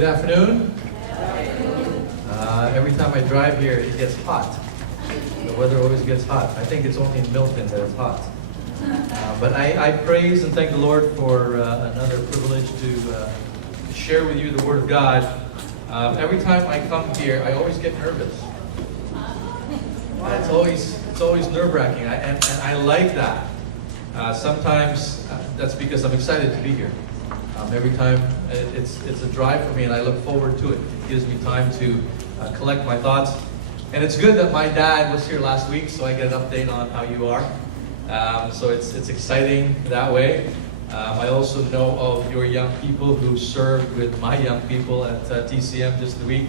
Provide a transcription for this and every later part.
Good afternoon. Every time I drive here, it gets hot. The weather always gets hot. I think it's only in Milton that it's hot. But I praise and thank the Lord for another privilege to share with you the Word of God. Every time I come here, I always get nervous. It's always nerve-wracking, and I like that. Sometimes that's because I'm excited to be here. Every time it's a drive for me, and I look forward to it. It gives me time to collect my thoughts. And it's good that my dad was here last week, so I get an update on how you are. So it's exciting that way. I also know of your young people who served with my young people at TCM just the week.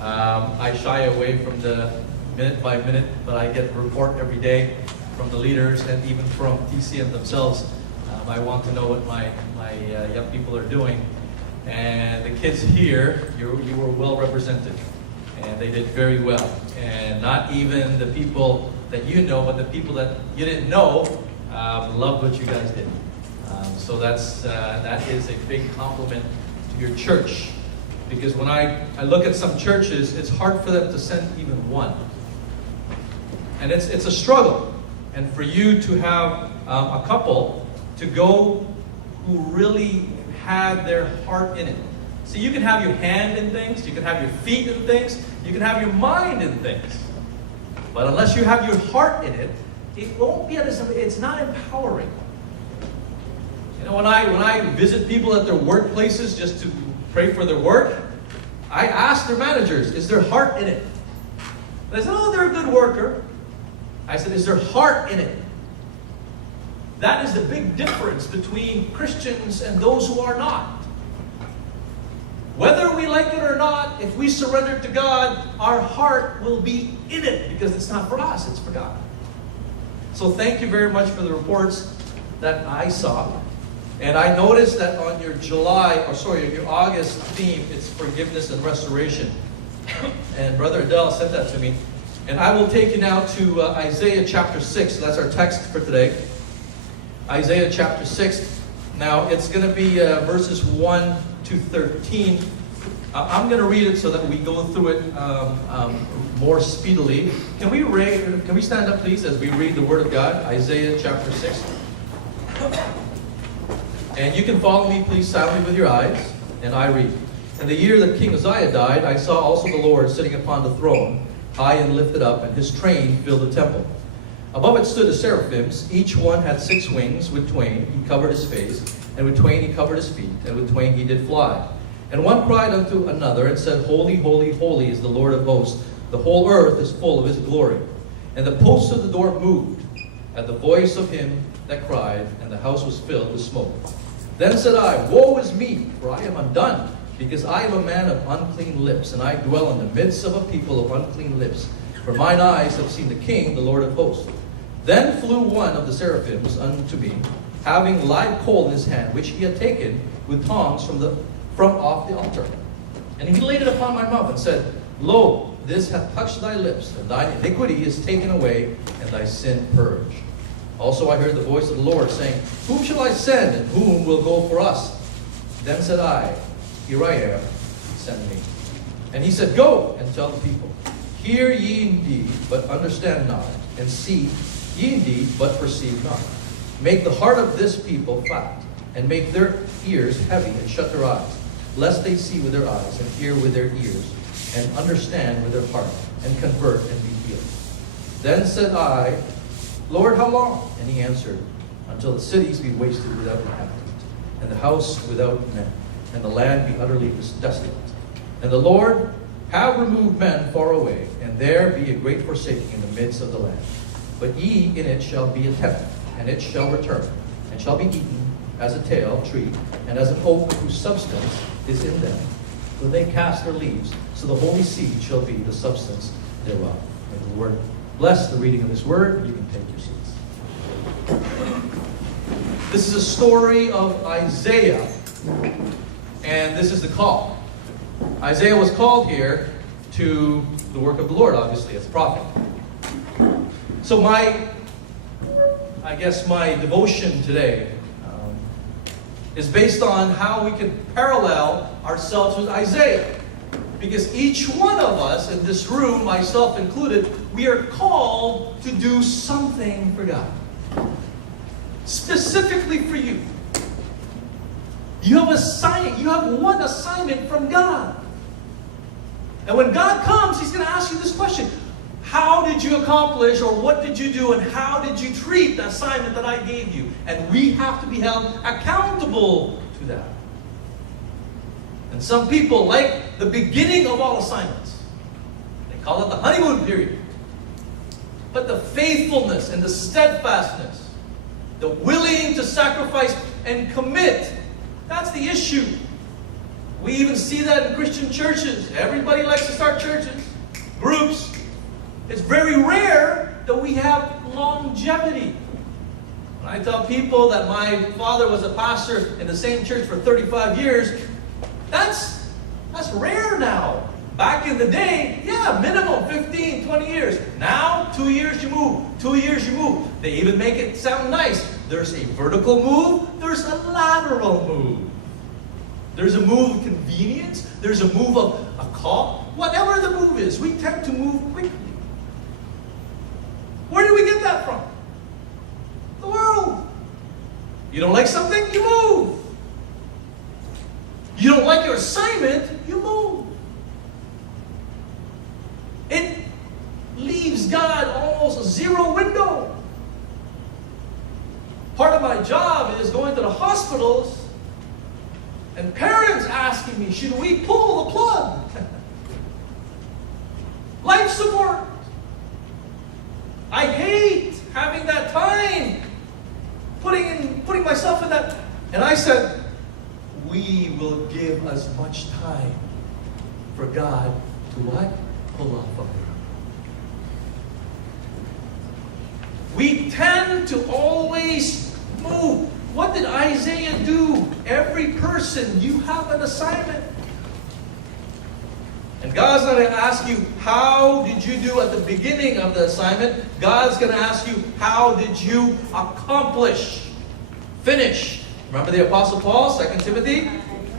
I shy away from the minute by minute, but I get a report every day from the leaders and even from TCM themselves. I want to know what my young people are doing. And the kids here, you were well represented. And they did very well. And not even the people that you know, but the people that you didn't know, loved what you guys did. So that is a big compliment to your church. Because when I look at some churches, it's hard for them to send even one. And it's a struggle. And for you to have a couple to go who really had their heart in it. See, you can have your hand in things, you can have your feet in things, you can have your mind in things. But unless you have your heart in it, it won't be, it's not empowering. You know, when I visit people at their workplaces just to pray for their work, I ask their managers, is their heart in it? They said, oh, they're a good worker. I said, is their heart in it? That is the big difference between Christians and those who are not. Whether we like it or not, if we surrender to God, our heart will be in it because it's not for us, it's for God. So thank you very much for the reports that I saw. And I noticed that on your your August theme, it's forgiveness and restoration. And Brother Adele sent that to me. And I will take you now to Isaiah chapter 6. So that's our text for today. Isaiah chapter 6. Now, it's going to be verses 1 to 13. I'm going to read it so that we go through it more speedily. Can we stand up, please, as we read the Word of God? Isaiah chapter 6. And you can follow me, please, silently with your eyes. And I read. In the year that King Uzziah died, I saw also the Lord sitting upon the throne, high and lifted up, and his train filled the temple. Above it stood the seraphims. Each one had 6 wings. With twain he covered his face, and with twain he covered his feet, and with twain he did fly. And one cried unto another, and said, Holy, holy, holy is the Lord of hosts. The whole earth is full of his glory. And the posts of the door moved at the voice of him that cried, and the house was filled with smoke. Then said I, Woe is me, for I am undone, because I am a man of unclean lips, and I dwell in the midst of a people of unclean lips. For mine eyes have seen the King, the Lord of hosts. Then flew one of the seraphims unto me, having live coal in his hand, which he had taken with tongs from off the altar. And he laid it upon my mouth, and said, Lo, this hath touched thy lips, and thine iniquity is taken away, and thy sin purged. Also I heard the voice of the Lord, saying, Whom shall I send, and whom will go for us? Then said I, Here I am, send me. And he said, Go and tell the people, Hear ye indeed, but understand not, and see ye indeed, but perceive not. Make the heart of this people fat, and make their ears heavy, and shut their eyes, lest they see with their eyes, and hear with their ears, and understand with their heart, and convert, and be healed. Then said I, Lord, how long? And he answered, Until the cities be wasted without inhabitant, and the house without men, and the land be utterly desolate. And the Lord have removed men far away, and there be a great forsaking in the midst of the land. But ye in it shall be a tenth, and it shall return, and shall be eaten as a tale tree, and as an oak whose substance is in them. When they cast their leaves, so the holy seed shall be the substance thereof. May the Lord bless the reading of His Word. You can take your seats. This is a story of Isaiah, and this is the call. Isaiah was called here to the work of the Lord, obviously, as a prophet. So my devotion today is based on how we can parallel ourselves with Isaiah. Because each one of us in this room, myself included, we are called to do something for God. Specifically for you. You have one assignment from God. And when God comes, He's going to ask you this question. How did you accomplish, or what did you do, and how did you treat the assignment that I gave you? And we have to be held accountable to that. And some people like the beginning of all assignments. They call it the honeymoon period. But the faithfulness and the steadfastness, the willing to sacrifice and commit, that's the issue. We even see that in Christian churches. Everybody likes to start churches, groups. It's very rare that we have longevity. When I tell people that my father was a pastor in the same church for 35 years, that's rare now. Back in the day, yeah, minimum 15, 20 years. Now, 2 years you move. 2 years you move. They even make it sound nice. There's a vertical move. There's a lateral move. There's a move of convenience. There's a move of a call. Whatever the move is, we tend to move quickly. Where do we get that from? The world. You don't like something, you move. You don't like your assignment, you move. It leaves God almost a zero window. Part of my job is going to the hospitals and parents asking me, should we pull the plug? Life support. I hate having that time, putting myself in that. And I said, we will give as much time for God to what? Pull off of it. We tend to always move. What did Isaiah do? Every person, you have an assignment. And God's not going to ask you, how did you do at the beginning of the assignment? God's going to ask you, how did you accomplish? Finish. Remember the Apostle Paul, 2 Timothy?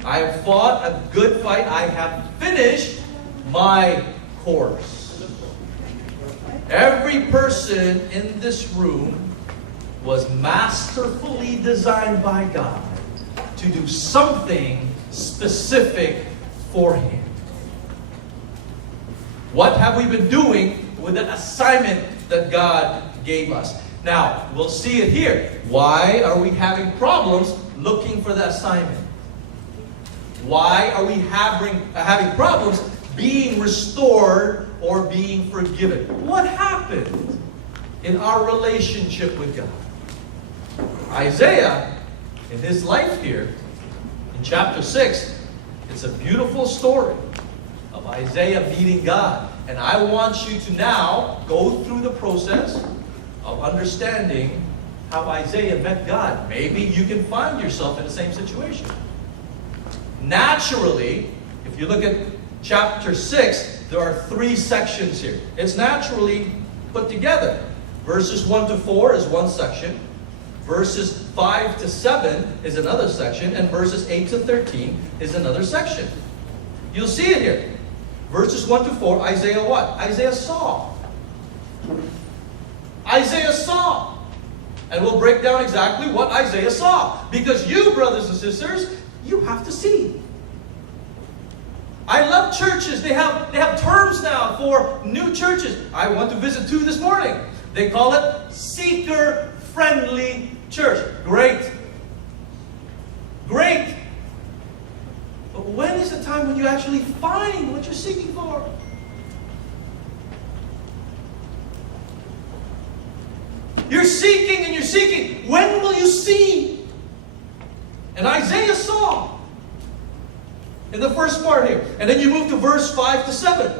I have fought a good fight. I have finished my course. Every person in this room was masterfully designed by God to do something specific for Him. What have we been doing with the assignment that God gave us? Now, we'll see it here. Why are we having problems looking for the assignment? Why are we having problems being restored or being forgiven? What happened in our relationship with God? Isaiah, in his life here, in chapter 6, it's a beautiful story of Isaiah meeting God. And I want you to now go through the process of understanding how Isaiah met God. Maybe you can find yourself in the same situation. Naturally, if you look at chapter 6, there are 3 sections here. It's naturally put together. Verses 1 to 4 is one section. Verses 5 to 7 is another section. And verses 8 to 13 is another section. You'll see it here. Verses 1 to 4, Isaiah what? Isaiah saw. Isaiah saw. And we'll break down exactly what Isaiah saw. Because you, brothers and sisters, you have to see. I love churches. They have terms now for new churches. I went to visit 2 this morning. They call it seeker-friendly church. Great. Great. But when is the time when you actually find what you're seeking for? You're seeking and you're seeking. When will you see? And Isaiah saw in the first part here. And then you move to verse 5 to 7.